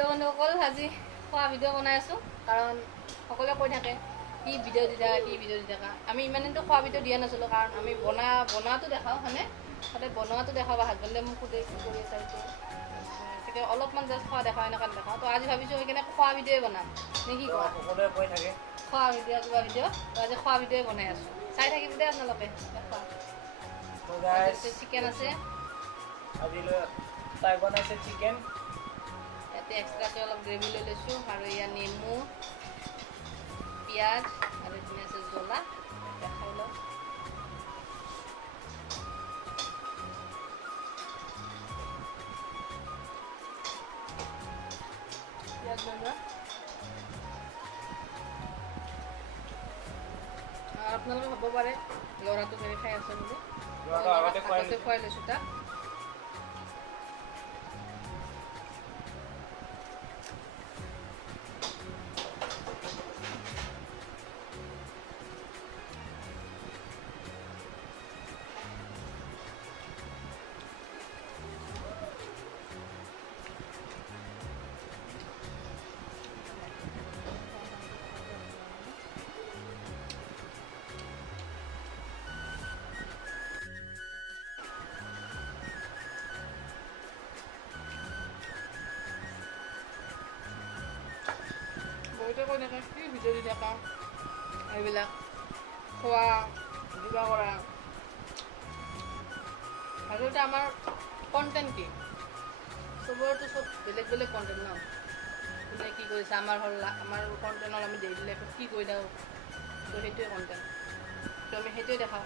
তো বন্ধুসকল আজি খোৱা ভিডিঅ' বনাই আছোঁ কাৰণ সকলোৱে কৈ থাকে কি ভিডিঅ' দি থাকা আমি ইমান দিনটো খোৱা ভিডিঅ' দিয়া নাছিলোঁ কাৰণ আমি বনোৱাটো দেখাওঁ হয়নে সদায় বনোৱাটো দেখাওঁ বা হাজবেণ্ডে মোক সোধে কি কৰি আছে এইটো অলপমান জাষ্ট খোৱা দেখাওঁ এনেকুৱা দেখাওঁ তো আজি ভাবিছোঁ সেইকাৰণে খোৱা ভিডিঅ'ই বনাম নে কি কোৱা সকলোৱে কৈ থাকে খোৱা ভিডিঅ' কিবা ভিডিঅ' তো আজি খোৱা ভিডিঅ'ই বনাই আছোঁ চাই থাকিব দেই আপোনালোকে চিকেন আছে আজিলৈ তাই বনাইছে চিকেন ইয়াতে এক্সট্ৰাকৈ অলপ গ্ৰেভি লৈ লৈছোঁ আৰু ইয়াত নেমু পিঁয়াজ আৰু এইপিনে আছে জ্বলা দেখাই লওঁ পিঁয়াজ লৈ লোৱা আপোনালোকে হ'ব পাৰে ল'ৰাটো মেৰি খাই আছে বুলি আগতে খুৱাই লৈছোঁ তাক বহুতে কৈ থাকে কি ভিডিঅ' দি থাকা এইবিলাক খোৱা কিবা কৰা আচলতে আমাৰ কণ্টেণ্ট কি চবৰতো চব বেলেগ বেলেগ কণ্টেণ্ট ন কোনে কি কৰিছে আমাৰ কণ্টেণ্টত আমি ডেইলি লাইফত কি কৰি থাকোঁ তো সেইটোৱে কণ্টেণ্ট তো আমি সেইটোৱে দেখাওঁ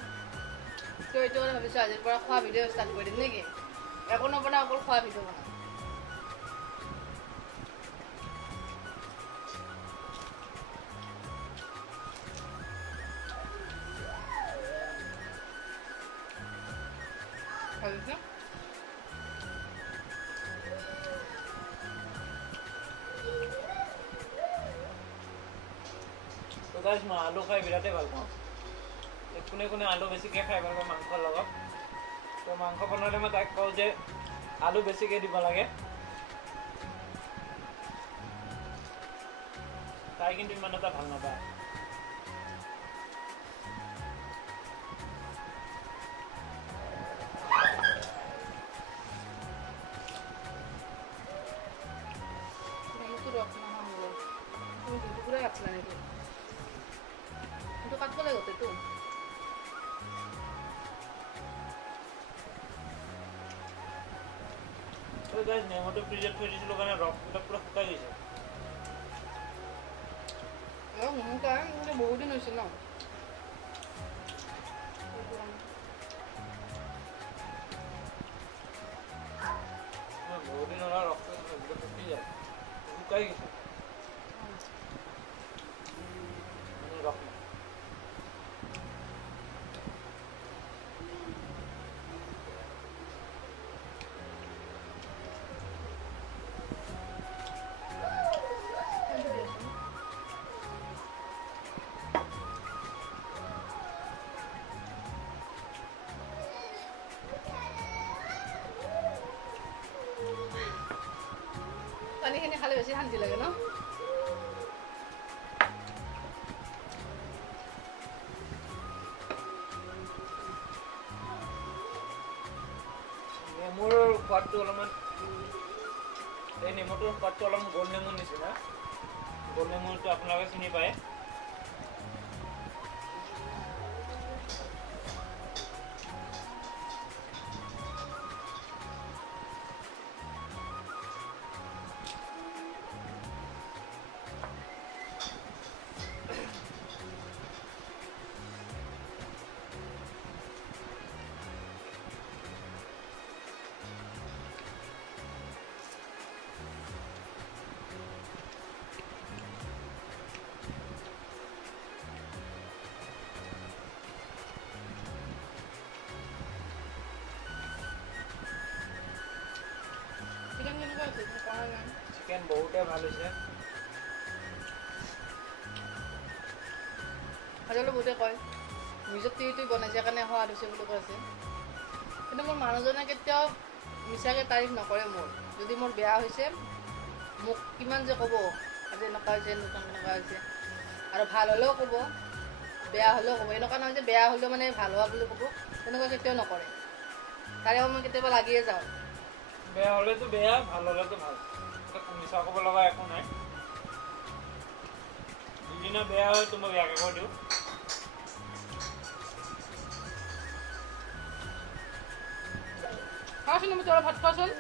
তো এইটো কথা ভাবিছোঁ আজিৰ পৰা খোৱা ভিডিঅ' ষ্টাৰ্ট কৰি দিম নেকি একো নবনাওঁ অকল খোৱা ভিডিঅ' বনাওঁ ভাবিছোঁ তো গাইজ মই আলু খাই বিৰাটেই ভাল পাওঁ কোনে কোনে আলু বেছিকৈ খাই ভাল পাওঁ মাংসৰ লগত তো মাংস বনালে মই তাক কওঁ যে আলু বেছিকৈ দিব লাগে তাই কিন্তু ইমান এটা ভাল নাপায় itu কাটব লাগিব তো গাইজ নেমুটো ফ্ৰিজত থৈ দিছিলোঁ কাৰণে ৰসবিলাক পুৰা শুকাই গৈছে বহুত দিন হৈছিল ন বহুত দিন হ'লে ৰসটো ফুটি যায় শুকাই গৈছে ৰস পানীখিনি খালে বেছি শান্তি লাগে ন নেমুৰ সোৱাদটো অলপমান এই নেমুটোৰ সোৱাদটো অলপমান গোল নেমুৰ নিচিনা গোল নেমুটো আপোনালোকে চিনি পায় চিকেন বহুতে ভাল হৈছে আজিকালি বহুতে কয় নিজৰ তিৰিটো বনাইছে কাৰণে সোৱাদ হৈছে বুলি কৈছে কিন্তু মোৰ মানুহজনে কেতিয়াও মিছাকৈ তাৰিফ নকৰে মোৰ যদি মোৰ বেয়া হৈছে মোক কিমান যে ক'ব আজি এনেকুৱা হৈছে এনেকুৱা হৈছে আৰু ভাল হ'লেও ক'ব বেয়া হ'লেও ক'ব এনেকুৱা নহয় যে বেয়া হ'লেও মানে ভাল হোৱা বুলি ক'ব তেনেকুৱা কেতিয়াও নকৰে তাৰে মই কেতিয়াবা লাগিয়ে যাওঁ বেয়া হ'লেতো বেয়া ভাল হ'লেতো ভাল মিছা ক'ব লগা একো নাই যিদিনা বেয়া হয় তো মই বেয়াকৈ কৈ দিওঁ খাওঁচোন তুমি তোৰ ভাত খোৱাচোন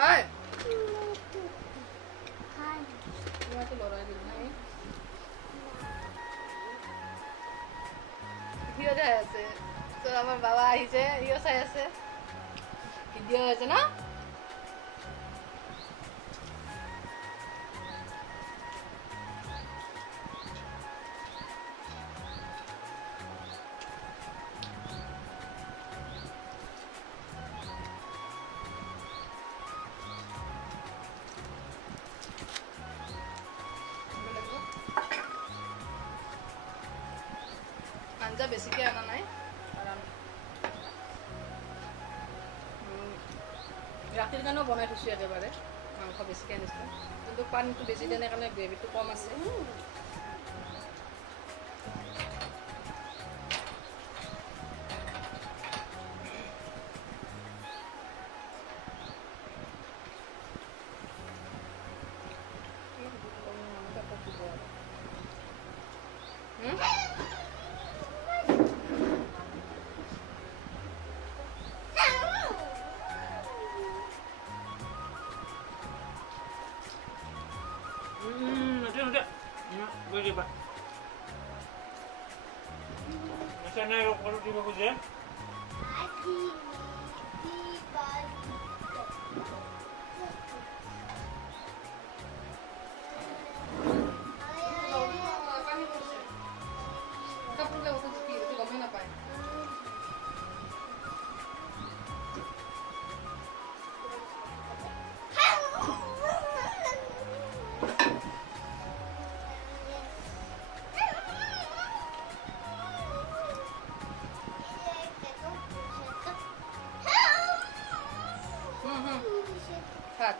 Hai. তোমাকে লড়াই দিল না ভিডিও চাই আছে তো আমার বাবা আহিছে ইও চাই আছে ভিডিও আছে না আঞ্জা বেছিকৈ অনা নাই ৰাতিৰ কাৰণেও বনাই থৈছোঁ একেবাৰে মাংস বেছিকৈ আনিছিলোঁ কিন্তু পানীটো বেছি দিয়াৰ কাৰণে গ্ৰেভিটো কম আছে Sana kalau di bagus ya. Cut.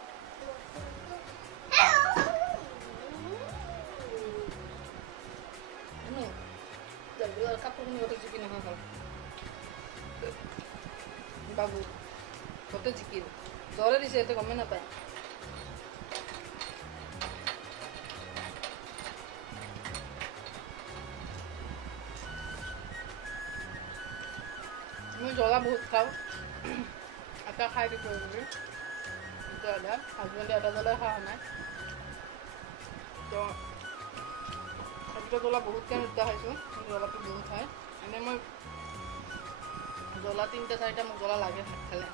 Ano? Dahil kapag nito chicken na hal. Babu. Kote chicken. Dore di sete kame na pa. Mo jola bahut khao. Ata khai di kobe. ada husband ada jala খাওয়া নাই তো এটা জলা বহুত কেন দিতে হইছো জলাটো বহুত হয় এনে মই জলা 3-4টা মোক জলা লাগে খালে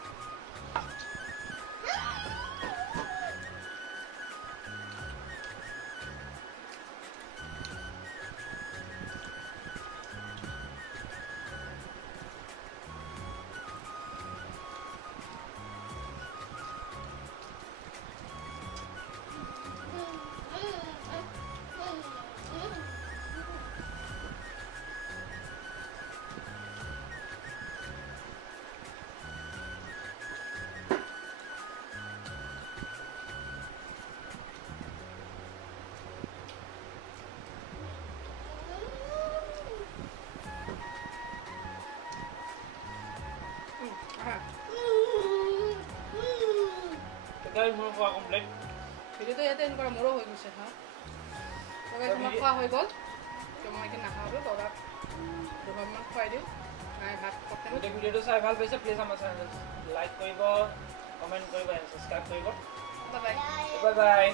Guys, mau khóa complete. Video to ইয়াতে এন কৰা মোৰো হৈ গৈছে হা তো গাইস মই খোৱা হৈ গ'ল তো মই কি নাখাওঁ দৰা দুবাৰমান খুৱাই দিওঁ নাই ভাত কতে ভিডিওটো চাই ভাল পাইছে প্লিজ আমাৰ চেনেল লাইক কৰিব কমেন্ট কৰিব এণ্ড সাবস্ক্ৰাইব কৰিব বাই বাই বাই বাই